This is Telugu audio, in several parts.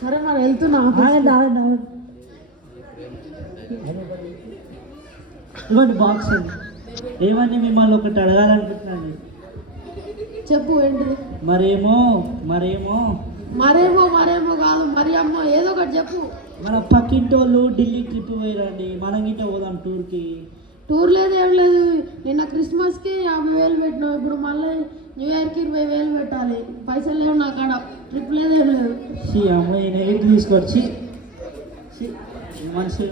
సరే మరి వెళ్తున్నా. ఇవ్వండి బాక్స్ ఏమని మిమ్మల్ని ఒకటి అడగాలనుకుంటున్నాను చెప్పు ఏంటిది మరేమో మరేమో. మరేమో మరేమో కాదు. మరి అమ్మ ఏదో ఒకటి చెప్పు. మన పక్కింటి వాళ్ళు ఢిల్లీ ట్రిప్ పోయిరండి. మనం గిట్ట పోదాం టూర్కి. టూర్ లేదు ఏం లేదు. నిన్న క్రిస్మస్కి యాభై వేలు పెట్టినావు ఇప్పుడు మళ్ళీ న్యూ ఇయర్కి ఇరవై వేలు పెట్టాలి. పైసలు లేవు నా కాడ. ట్రిప్ లేదు లేదు. సి అమ్మాయి నెగిటి తీసుకొచ్చి ఛీ, మనిషి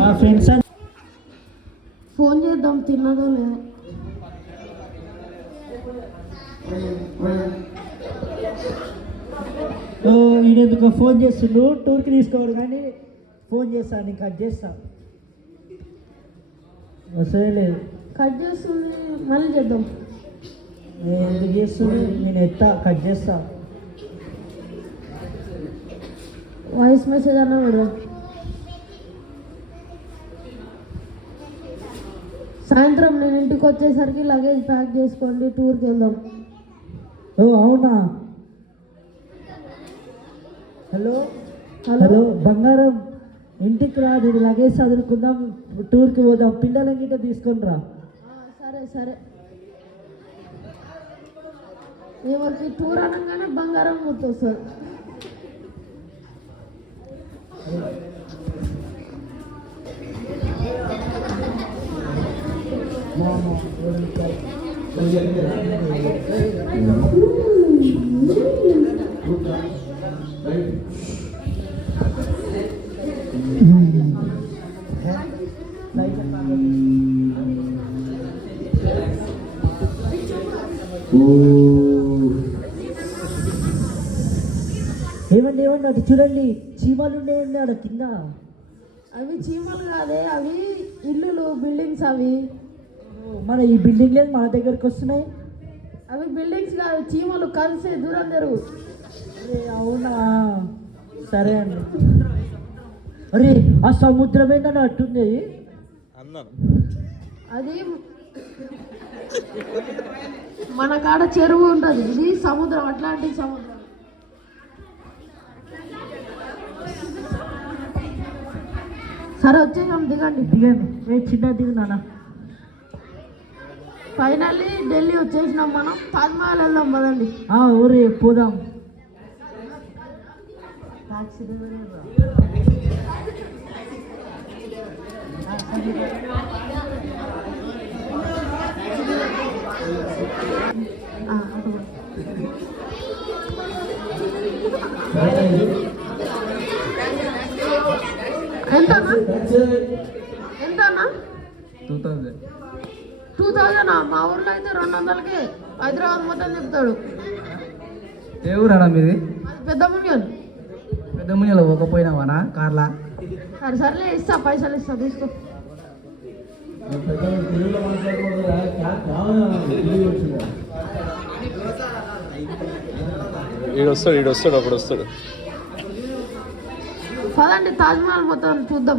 మా ఫ్రెండ్స్ ఫోన్ చేద్దాం తిన్నదో లేదో. ఈయనెందుకు ఫోన్ చేస్తుండు. టూర్కి తీసుకోవడం కానీ ఫోన్ చేస్తాను నేను కట్ చేస్తా. వస్తే లేదు కట్ చేస్తుంది మళ్ళీ చేద్దాం. నేను ఎందుకు చేస్తుంది? నేను ఎత్తా కట్ చేస్తా. వాయిస్ మెసేజ్ అన్నా పెడదాం. సాయంత్రం నేను ఇంటికి వచ్చేసరికి లగేజ్ ప్యాక్ చేసుకోండి టూర్కి వెళ్దాం. ఓ అవునా? హలో? హలో బంగారం? ఇంటికి రా నేను లగేజ్ చదువుకుందాం టూర్కి పోదాం పిల్లల గిట్ట తీసుకొని రా. ఆ, సరే సరే. ఎవరికి టూర్ అనగానే బంగారం గుర్తొస్తుంది ఏమండి ఏమండి అటు చూడండి. చీమలు ఉన్నాయండి ఆడ కింద. అవి చీమలు కాదే అవి ఇల్లులు బిల్డింగ్స్ అవి. మన ఈ బిల్డింగ్ లేదు మన దగ్గరకు వస్తున్నాయి? అవి బిల్డింగ్స్ కాదు చీమలు కలిసి దూరం జరుగు అవునా? సరే అండి. అరే ఆ సముద్రం ఏందని అట్టుంది అది మన కాడ చెరువు ఉంటుంది. ఇది సముద్రం అట్లాంటిక్ సముద్రం. సరే వచ్చేసాం దిగండి. దిగండి. ఏ చిన్న దిగు నాన్న. ఫైనల్లీ ఢిల్లీ వచ్చేసినాం మనం. తాజ్మహల్ వెళ్దాం పదండి. ఆ ఊరే పోదాం. ఆ, అటు పో. ఎంతనా టూ థౌజండ్ టూ థౌజండ్ మా ఊర్లో అయితే రెండు వందలకి. హైదరాబాద్ మొత్తం చెప్తాడు. ఏ ఊరాడా మీది? పెద్ద మునియన్ పెద్ద మునిలో పోకపోయినావానా కార్లా? సరే సర్లే ఇస్తా పైసలు ఇస్తా తీసుకో. వస్తాడు ఈడు వస్తాడు అప్పుడు వస్తాడు. పదండి తాజ్మహల్ మొత్తం చూద్దాం.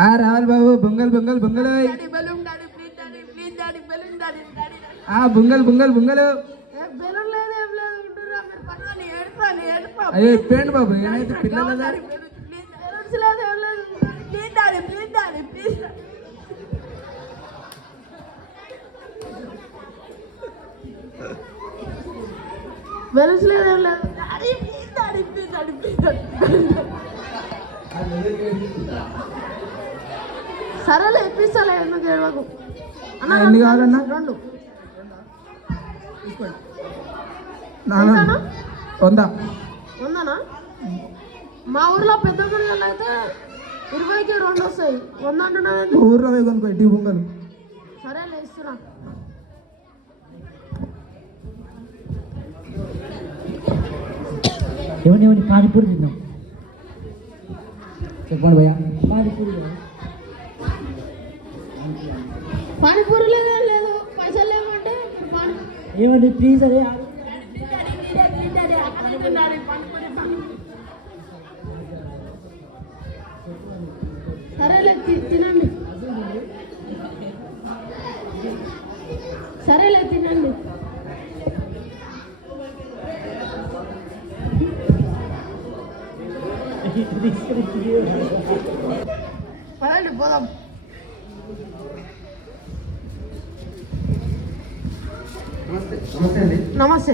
ఆ రావాలి బాబు బొంగల్ బొంగల్ బొంగలు ఆ బొంగల్ బొంగల్ బొంగలు. అయ్యో ఇప్పేండి బాబు ఏమైతే పిల్లల బెలూన్స్ లేదు ఏం లేదు please daddy please daddy please balloons లేదు ఏం లేదు డాడీ ప్లీజ్ డాడీ సరేలే ఇప్పిస్తాలే ఎందుకు ఏడవకు? అన్న ఎన్ని కావాలన్నా? రెండు? వంద. ఉందనా మా ఊర్లో పెద్ద గుడిగలు అయితే ఇరవైకి రెండు వస్తాయి. వంద అంటున్నావు ఎందుకు? ఊర్లో కొనుక్కో ఇటు బొంగలు సరేలే ఇస్తున్నా. ఏమని ఏమని? పానీపూరి తిందాం. చెప్పండి భయ్యా. పానీపూరి కావాలి. పానీపూరి లేదే. లేదు పైసలు లేవంటే ఏమండి ప్లీజ్ అరే ఆగు. సరేలే తినండి. సరేలే తినండి. పదండి పోదాం నమస్తే నమస్తే అండి నమస్తే